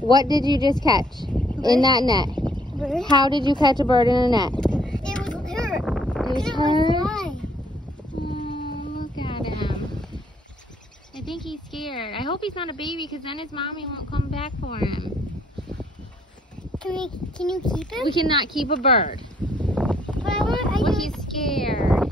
What did you just catch in that net? Bird? How did you catch a bird in a net? It was hurt. It was hurt? Oh, look at him. I think he's scared. I hope he's not a baby because then his mommy won't come back for him. Can you keep him? We cannot keep a bird. But Look, he's scared.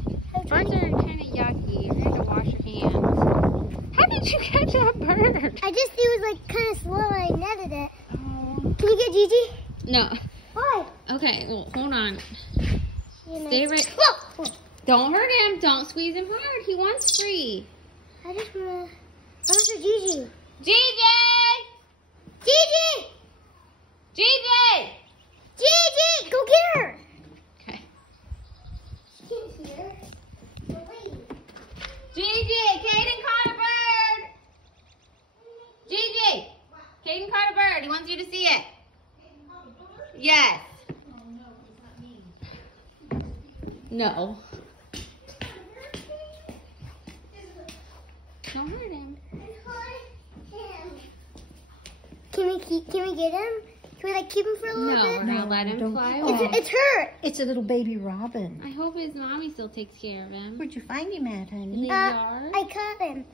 Birds are kind of yucky. You have to wash your hands. How did you catch that bird? I just, it was like kind of slow and I netted it. Oh. Can you get Gigi? No. Why? Okay, well, hold on. Yeah, Stay right. Whoa. Don't hurt him. Don't squeeze him hard. He wants free. I just want to, for Gigi. Gigi! Gigi! Gigi! Gigi! Go get her! Okay. She can't hear. But wait. Gigi! Caden caught a bird! Gigi! Caden caught a bird. He wants you to see it. Yes. No. Don't hurt him. Can we get him? Can we like keep him for a little No, bit? we're gonna let him don't. fly away. It's hurt. It's a little baby robin. I hope his mommy still takes care of him. Where'd you find him at, In honey? the yard. I caught him.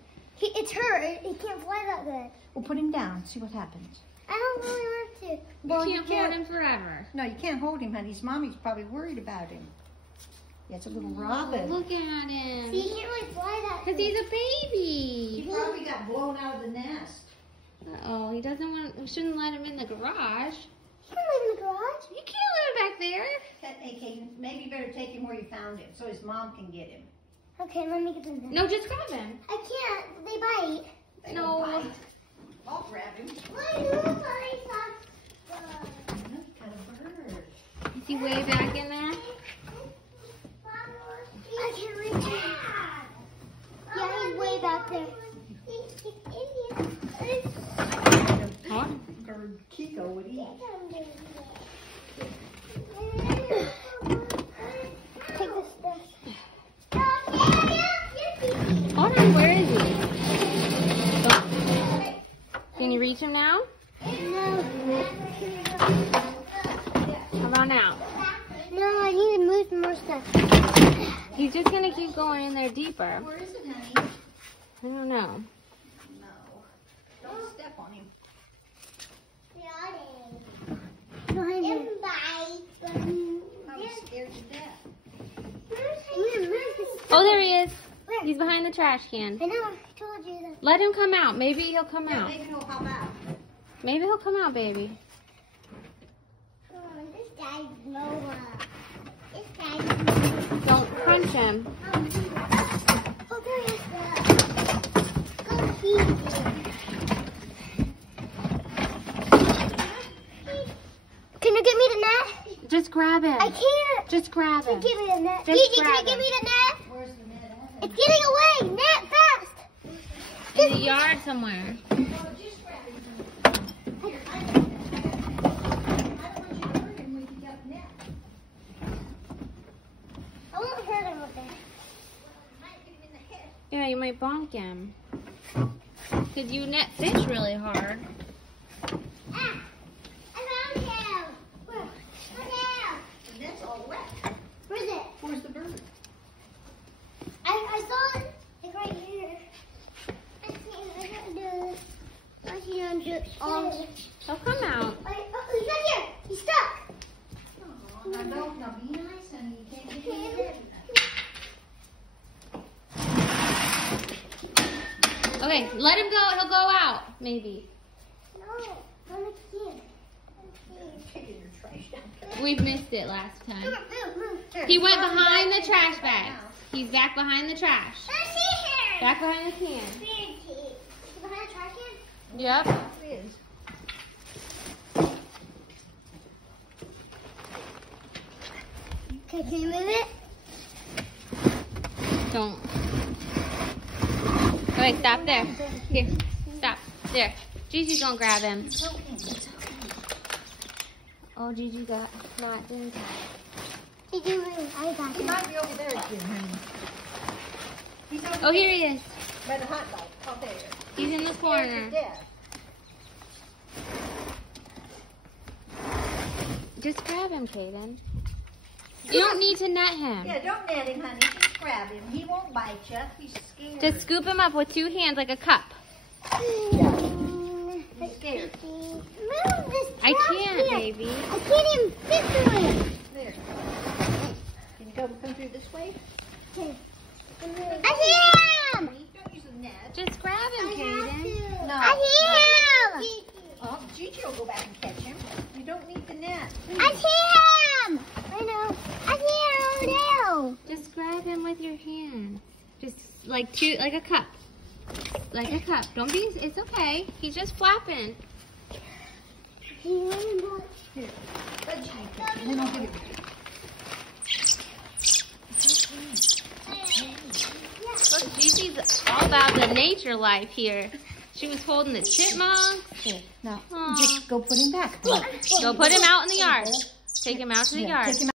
It's hurt. He can't fly that good. Well, put him down. See what happens. I don't really want to. Well, you can't hold him forever. No, you can't hold him, honey. His mommy's probably worried about him. Yeah, it's a little robin. Look at him. See, he can't really fly that Because good. he's a He baby. probably got blown out of the nest. Uh-oh, he doesn't want, we shouldn't let him in the garage. He can live in the garage. You can't let him back there. Hey, Caden, maybe you better take him where you found him so his mom can get him. Okay, let me get him. No, just grab him. I can't. They bite. They No. don't bite. I'll grab him. Why do I What kind of bird? Is he way back in there? I can't reach him. Yeah, he's way back there. Huh? Bird Kiko would eat. Take this stuff. Hold on, where is he? Oh. Can you reach him now? No. How about now? No, I need to move some more stuff. He's just gonna keep going in there deeper. Where is it, honey? I don't know. No. Don't step on him. Behind him. I was scared to death. Oh, there he is. Where? He's behind the trash can. I know, I told you that. Let him come out. Maybe he'll come Yeah, out. maybe he'll hop out. Maybe he'll come out, baby. Oh, this guy's lower. This guy's Don't punch him. Oh, there he is. Go easy. Can you give me the net? Just grab him. I can't. Just grab him. Give me the net. Just Gigi, can grab you give him. me the net? Where's the net at? It's getting away. Net, fast. In the yard somewhere. Oh, just grab him. Here, I don't want you to hurt him when you got net. I won't hurt him with it. Might hit him in the head. Yeah, you might bonk him. Because you net fish really hard. Ah, I found him. Where? Where's The net's all wet. Where's it? Where's the bird? I saw it. It's right here. I can't do it. I can't do it. Oh, He'll come out. he's not here. He's stuck. Oh, now be nice, honey. You can't get in the head. Okay, let him go. He'll go out. Maybe. No, I'm a kid. Taking your trash down. We've missed it last time. Move. He went behind the trash bags. He's back behind the trash. I see him. Back behind the can. Behind the trash can? Yep. There he is. Okay, can you move it? Don't. Okay, stop there. Here. Stop. There. Gigi's gonna grab him. It's okay. It's okay. Oh, Gigi got not doing that. Did you move? I got He it. might be over there again, honey. He's over Oh, here he is. by the hot dog. Oh, there. He's in the Scared corner. to death. Just grab him, Caden. You don't need to net him. Yeah, don't net him, honey. Just grab him. He won't bite you. He's scared. Just scoop him up with 2 hands like a cup. He's scared. Move this I trap can't, here. baby. I can't even fit through it. There. Can you come through this way? I see him. Don't use the net. Just grab him, Caden. No. I see him. Oh, Gigi will go back and catch him. You don't need the net. I see him. I know. I see him now. Just grab him with your hands. Just like a cup. Like a cup. Don't be, it's okay. He's just flapping. Here. Let Gigi catch him. Then I'll give it to you. Look, Gigi's all about the nature life here. She was holding the chipmunks. Here. Now, Aw. just go put him back. Go put him out in the yard. Take him out to the Yeah, yard. take him